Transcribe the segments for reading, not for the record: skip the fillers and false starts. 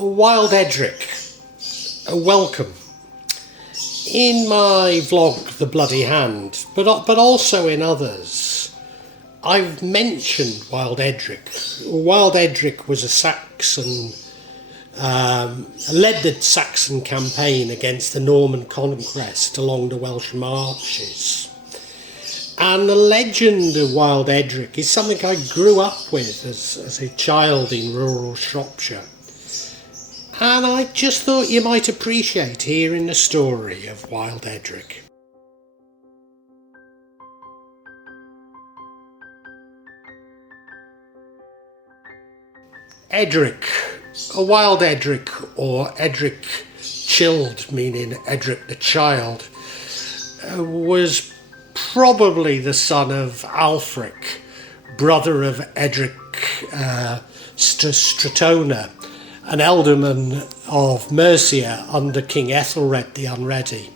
Wild Eadric, welcome. In my vlog, The Bloody Hand, but also in others, I've mentioned Wild Eadric. Wild Eadric was a Saxon, led the Saxon campaign against the Norman Conquest along the Welsh marches. And the legend of Wild Eadric is something I grew up with as a child in rural Shropshire. And I just thought you might appreciate hearing the story of Wild Eadric. Eadric, Wild Eadric, or Eadric Cild, meaning Eadric the Child, was probably the son of Ælfric, brother of Eadric Streona, an ealdorman of Mercia under King Æthelred the Unready.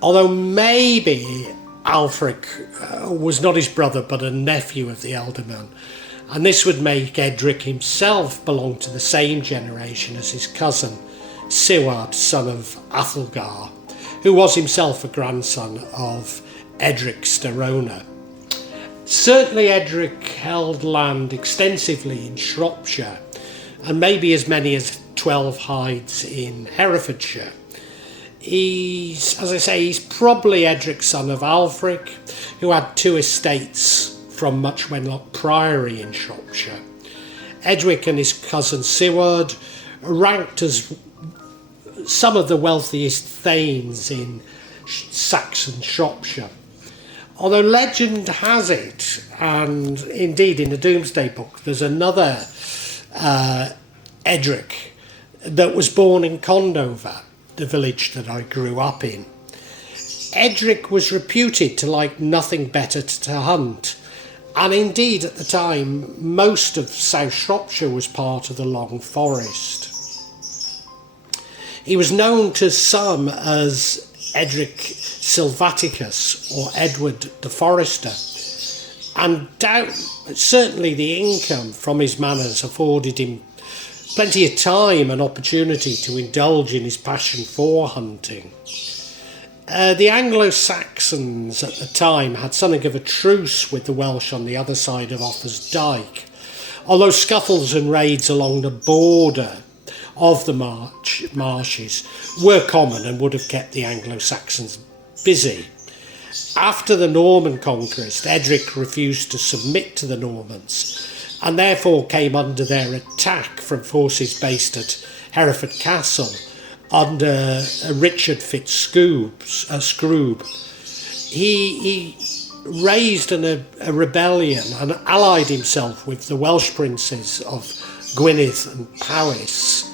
Although maybe Ælfric was not his brother but a nephew of the ealdorman, and this would make Eadric himself belong to the same generation as his cousin Siward, son of Æthelgar, who was himself a grandson of Eadric Streona. Certainly Eadric held land extensively in Shropshire, and maybe as many as 12 hides in Herefordshire. He's probably Eadric's son of Ælfric, who had 2 estates from Much Wenlock Priory in Shropshire. Eadric and his cousin Siward ranked as some of the wealthiest thegns in Saxon Shropshire. Although legend has it, and indeed in the Domesday Book, there's another Eadric that was born in Condover, the village that I grew up in. Eadric was reputed to like nothing better to hunt, and indeed at the time most of South Shropshire was part of the Long Forest. He was known to some as Eadric Sylvaticus or Edward the Forester, and certainly the income from his manors afforded him plenty of time and opportunity to indulge in his passion for hunting. The Anglo-Saxons at the time had something of a truce with the Welsh on the other side of Offa's Dyke, although scuffles and raids along the border of the marshes were common and would have kept the Anglo-Saxons busy. After the Norman Conquest, Eadric refused to submit to the Normans and therefore came under their attack from forces based at Hereford Castle under Richard fitz Scrob. He raised a rebellion and allied himself with the Welsh princes of Gwynedd and Powys,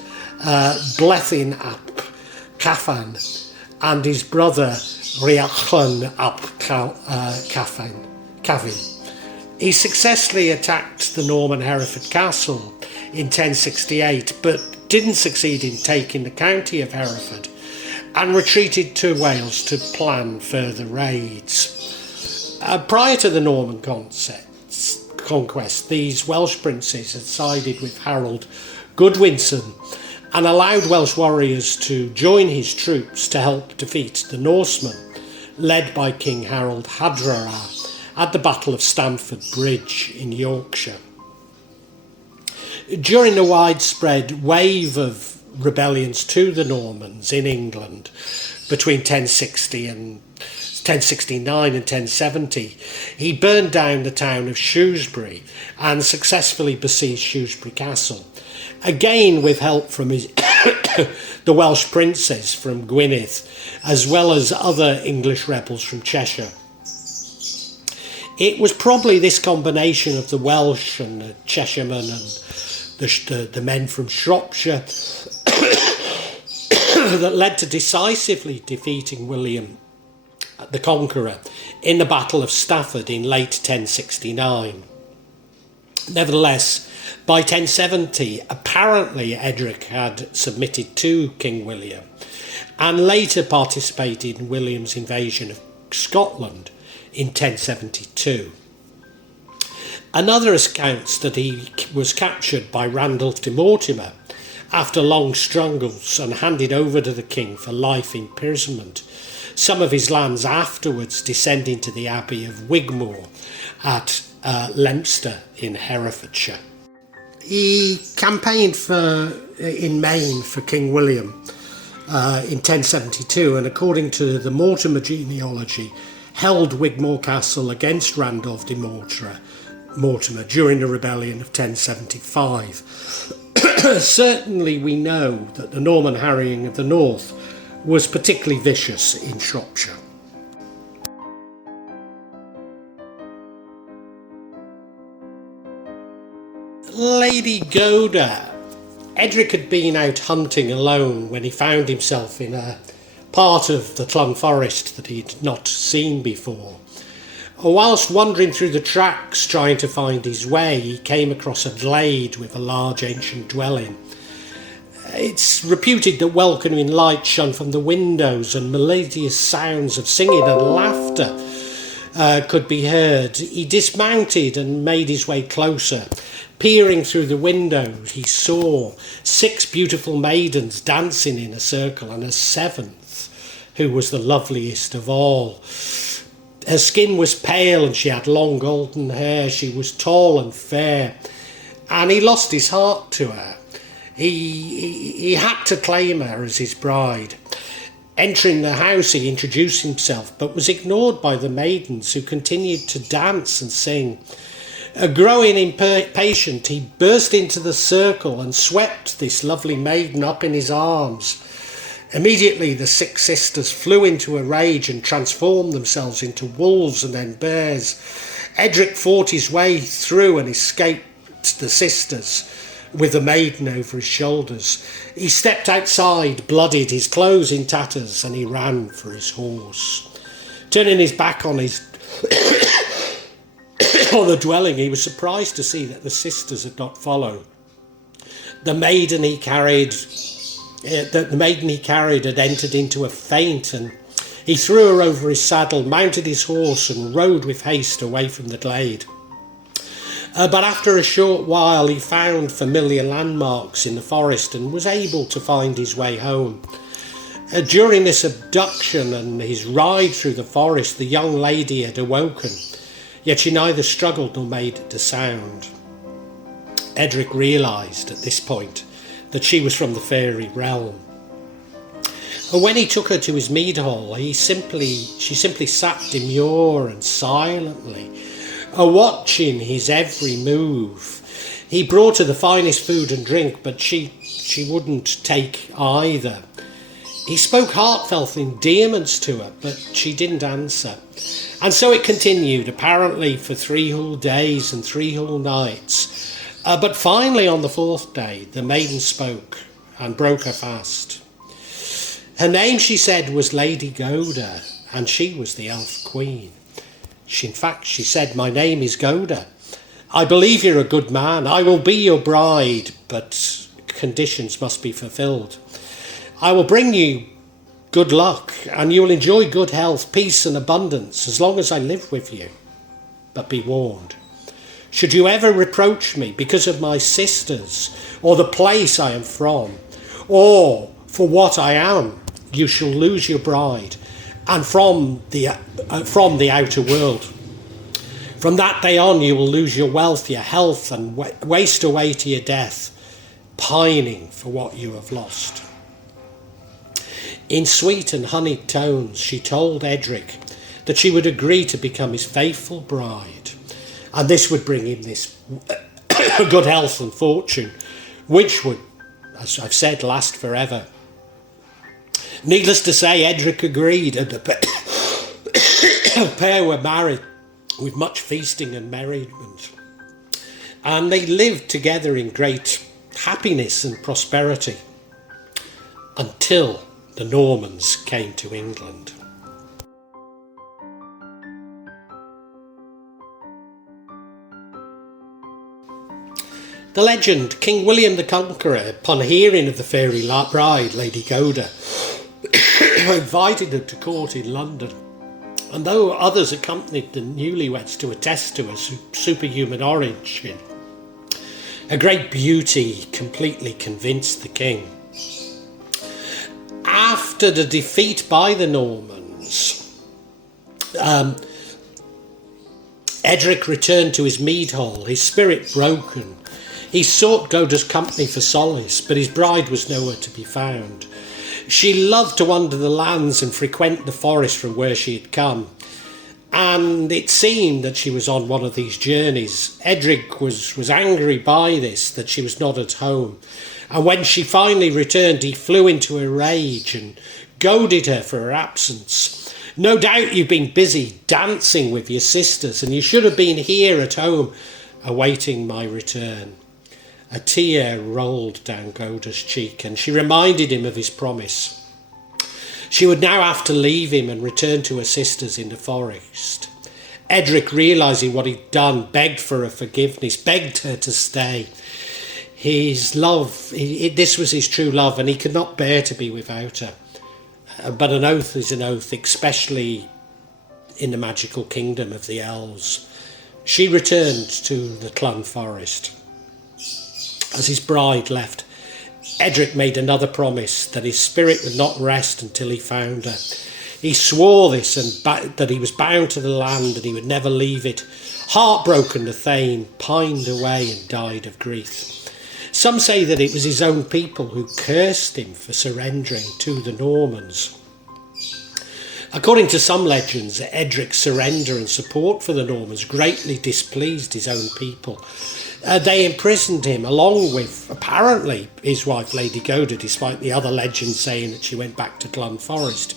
Blethyn ap Cafan, and his brother Riachan ap Cafin. He successfully attacked the Norman Hereford Castle in 1068, but didn't succeed in taking the county of Hereford, and retreated to Wales to plan further raids. Prior to the Norman Conquest, these Welsh princes had sided with Harold Godwinson and allowed Welsh warriors to join his troops to help defeat the Norsemen, led by King Harold Hadrara at the Battle of Stamford Bridge in Yorkshire. During the widespread wave of rebellions to the Normans in England between 1069 and 1070, he burned down the town of Shrewsbury and successfully besieged Shrewsbury Castle, again with help from his the Welsh princes from Gwynedd, as well as other English rebels from Cheshire. It was probably this combination of the Welsh and the Cheshiremen and the men from Shropshire that led to decisively defeating William the Conqueror in the Battle of Stafford in late 1069. Nevertheless, by 1070, apparently Eadric had submitted to King William and later participated in William's invasion of Scotland in 1072. Another accounts that he was captured by Randulph de Mortimer after long struggles and handed over to the king for life imprisonment, some of his lands afterwards descending to the Abbey of Wigmore at Leinster in Herefordshire. He campaigned in Maine for King William in 1072, and according to the Mortimer genealogy, held Wigmore Castle against Randolph de Mortimer during the rebellion of 1075. Certainly we know that the Norman harrying of the north was particularly vicious in Shropshire. Lady Goda. Eadric had been out hunting alone when he found himself in a part of the Clun Forest that he'd not seen before. Whilst wandering through the tracks trying to find his way, he came across a glade with a large ancient dwelling. It's reputed that welcoming light shone from the windows and melodious sounds of singing and laughter could be heard. He dismounted and made his way closer. Peering through the window, he saw 6 beautiful maidens dancing in a circle, and a 7th, who was the loveliest of all. Her skin was pale and she had long golden hair. She was tall and fair, and he lost his heart to her. He had to claim her as his bride. Entering the house, he introduced himself, but was ignored by the maidens, who continued to dance and sing. Growing impatient, he burst into the circle and swept this lovely maiden up in his arms. Immediately the 6 sisters flew into a rage and transformed themselves into wolves and then bears. Eadric fought his way through and escaped the sisters with the maiden over his shoulders. He stepped outside, bloodied, his clothes in tatters, and he ran for his horse. Turning his back on his on the dwelling, he was surprised to see that the sisters had not followed. The maiden he carried had entered into a faint, and he threw her over his saddle, mounted his horse, and rode with haste away from the glade. But after a short while he found familiar landmarks in the forest and was able to find his way home. During this abduction and his ride through the forest, the young lady had awoken, yet she neither struggled nor made a sound. Eadric realised at this point that she was from the fairy realm. And when he took her to his mead hall, she simply sat demure and silently, watching his every move. He brought her the finest food and drink, but she wouldn't take either. He spoke heartfelt endearments to her, but she didn't answer. And so it continued, apparently for 3 whole days and 3 whole nights. But finally, on the 4th day, the maiden spoke and broke her fast. Her name, she said, was Lady Goda, and she was the elf queen. She said, "My name is Goda. I believe you're a good man. I will be your bride, but conditions must be fulfilled. I will bring you good luck, and you will enjoy good health, peace and abundance as long as I live with you. But be warned, should you ever reproach me because of my sisters, or the place I am from, or for what I am, you shall lose your bride, and from the outer world. From that day on you will lose your wealth, your health, and waste away to your death, pining for what you have lost." In sweet and honeyed tones she told Eadric that she would agree to become his faithful bride, and this would bring him this good health and fortune, which would, as I've said, last forever. Needless to say, Eadric agreed, and the pair were married with much feasting and merriment, and they lived together in great happiness and prosperity until the Normans came to England. The legend: King William the Conqueror, upon hearing of the fairy bride, Lady Goda, invited her to court in London, and though others accompanied the newlyweds to attest to her superhuman origin, Her great beauty completely convinced the king. After the defeat by the Normans, Eadric returned to his mead hall, his spirit broken. He sought Goda's company for solace, but his bride was nowhere to be found. She loved to wander the lands and frequent the forest from where she had come, and it seemed that she was on one of these journeys. Eadric was angry by this, that she was not at home, and when she finally returned, he flew into a rage and goaded her for her absence. "No doubt you've been busy dancing with your sisters, and you should have been here at home awaiting my return." A tear rolled down Goda's cheek, and she reminded him of his promise. She would now have to leave him and return to her sisters in the forest. Eadric, realising what he'd done, begged for her forgiveness, begged her to stay. His love, this was his true love, and he could not bear to be without her. But an oath is an oath, especially in the magical kingdom of the elves. She returned to the Clun forest. As his bride left, Eadric made another promise that his spirit would not rest until he found her. He swore this, and that he was bound to the land and he would never leave it. Heartbroken, the thane pined away and died of grief. Some say that it was his own people who cursed him for surrendering to the Normans. According to some legends, Eadric's surrender and support for the Normans greatly displeased his own people. They imprisoned him along with, apparently, his wife Lady Goda, despite the other legends saying that she went back to Clun Forest,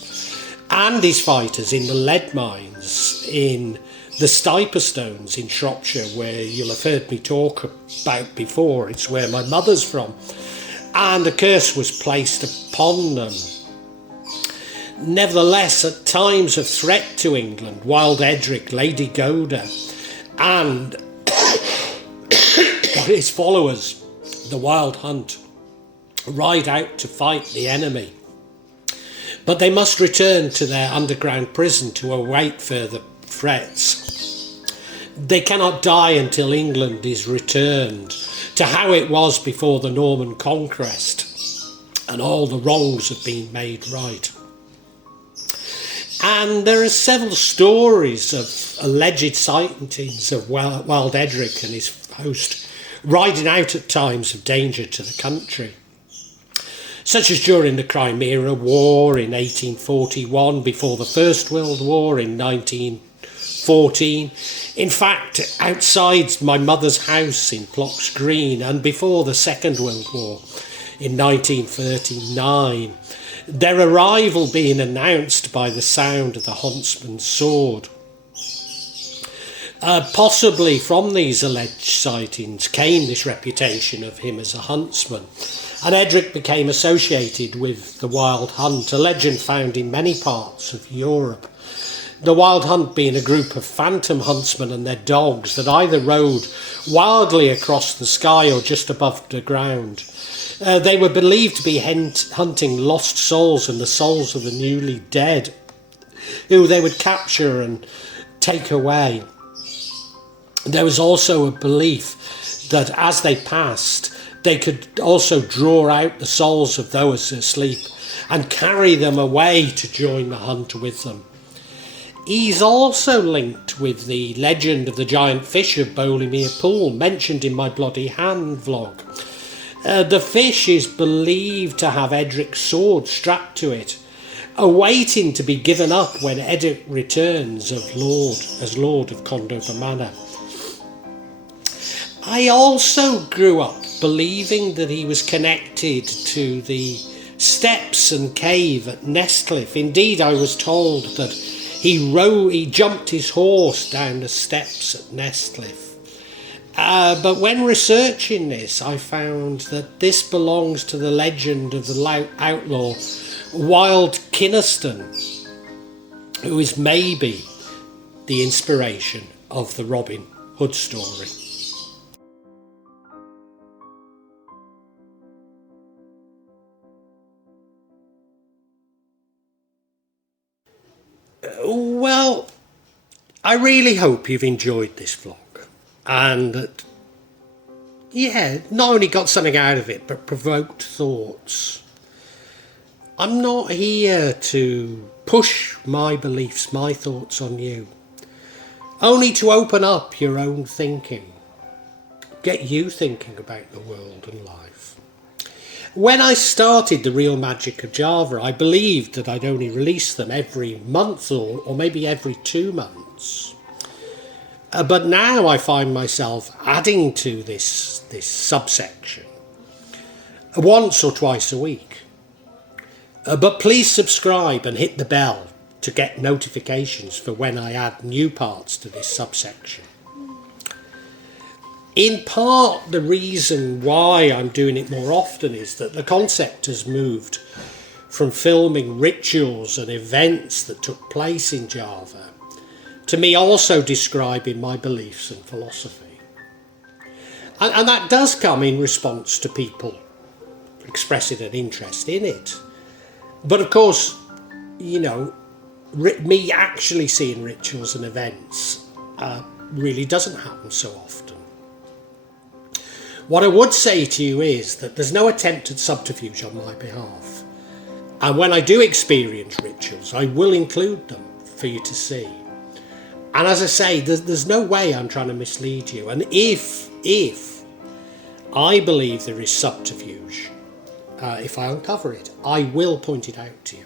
and his fighters in the lead mines in the Stiperstones in Shropshire, where you'll have heard me talk about before. It's where my mother's from. And a curse was placed upon them. Nevertheless, at times of threat to England, Wild Eadric, Lady Goda, and his followers, the Wild Hunt, ride out to fight the enemy. But they must return to their underground prison to await further threats. They cannot die until England is returned to how it was before the Norman Conquest, and all the wrongs have been made right. And there are several stories of alleged sightings of Wild Eadric and his host riding out at times of danger to the country, such as during the Crimea War in 1841, before the First World War in 1914, in fact outside my mother's house in Plock's Green, and before the Second World War in 1939, their arrival being announced by the sound of the huntsman's sword. Possibly from these alleged sightings came this reputation of him as a huntsman, and Eadric became associated with the Wild Hunt, a legend found in many parts of Europe. The Wild Hunt being a group of phantom huntsmen and their dogs that either rode wildly across the sky or just above the ground. They were believed to be hunting lost souls and the souls of the newly dead, who they would capture and take away. There was also a belief that as they passed, they could also draw out the souls of those asleep and carry them away to join the hunt with them. He's also linked with the legend of the giant fish of Bowlymere Pool, mentioned in my Bloody Hand vlog. The fish is believed to have Eadric's sword strapped to it, awaiting to be given up when Eadric returns as Lord of Condover Manor. I also grew up believing that he was connected to the steps and cave at Nestcliff. Indeed, I was told that he jumped his horse down the steps at Nestcliff. But when researching this, I found that this belongs to the legend of the outlaw Wild Kynaston, who is maybe the inspiration of the Robin Hood story. Well, I really hope you've enjoyed this vlog, and that not only got something out of it, but provoked thoughts. I'm not here to push my beliefs, my thoughts on you. Only to open up your own thinking. Get you thinking about the world and life. When I started The Real Magic of Java, I believed that I'd only release them every month or maybe every 2 months. But now I find myself adding to this subsection once or twice a week. But please subscribe and hit the bell to get notifications for when I add new parts to this subsection. In part, the reason why I'm doing it more often is that the concept has moved from filming rituals and events that took place in Java to me also describing my beliefs and philosophy. And that does come in response to people expressing an interest in it. But of course, me actually seeing rituals and events really doesn't happen so often. What I would say to you is that there's no attempt at subterfuge on my behalf. And when I do experience rituals, I will include them for you to see. And as I say, there's no way I'm trying to mislead you. And if I believe there is subterfuge, if I uncover it, I will point it out to you.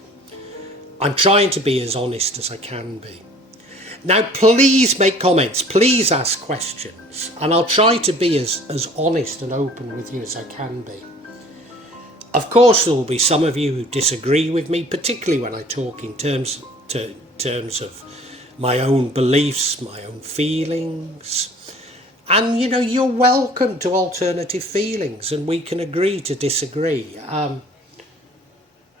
I'm trying to be as honest as I can be. Now, please make comments, please ask questions, and I'll try to be as honest and open with you as I can be. Of course, there will be some of you who disagree with me, particularly when I talk in terms of my own beliefs, my own feelings. And, you're welcome to alternative feelings, and we can agree to disagree.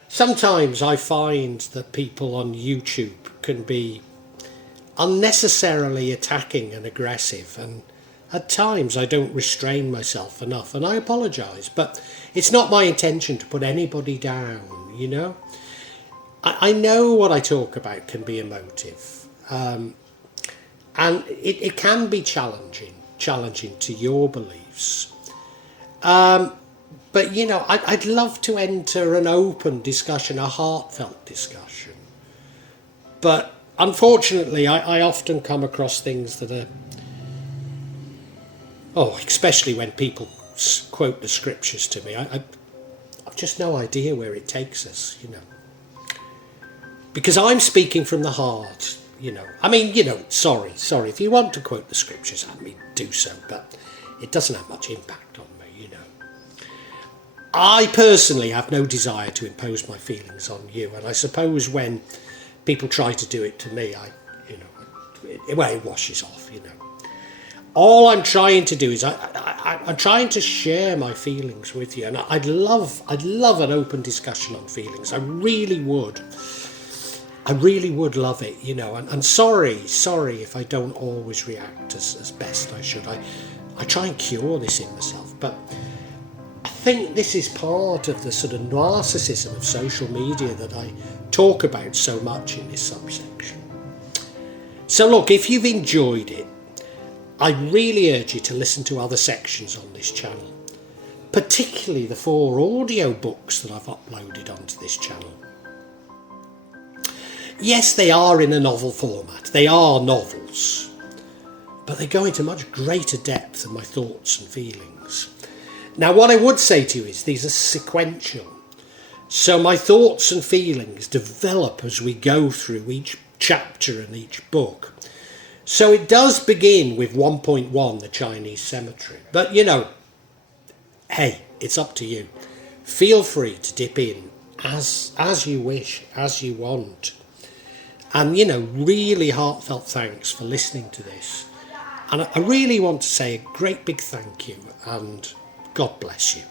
Sometimes I find that people on YouTube can be unnecessarily attacking and aggressive, and at times I don't restrain myself enough, and I apologise, but it's not my intention to put anybody down, I know what I talk about can be emotive, and it can be challenging to your beliefs. But, I'd love to enter an open discussion, a heartfelt discussion. But unfortunately, I often come across things that are, especially when people quote the scriptures to me, I've just no idea where it takes us, Because I'm speaking from the heart, sorry, if you want to quote the scriptures, do so, but it doesn't have much impact on me, I personally have no desire to impose my feelings on you, and I suppose when people try to do it to me, it washes off, All I'm trying to do is I'm trying to share my feelings with you, and I'd love an open discussion on feelings. I really would love it, and sorry if I don't always react as best I should. I try and cure this in myself, but I think this is part of the sort of narcissism of social media that I talk about so much in this subsection. So look, if you've enjoyed it, I really urge you to listen to other sections on this channel, particularly the 4 audio books that I've uploaded onto this channel. Yes, they are in a novel format, they are novels, but they go into much greater depth than my thoughts and feelings. Now, what I would say to you is these are sequential, so my thoughts and feelings develop as we go through each chapter and each book. So it does begin with 1.1, the Chinese cemetery. But, hey, it's up to you. Feel free to dip in as you wish, as you want. And, really heartfelt thanks for listening to this. And I really want to say a great big thank you, and God bless you.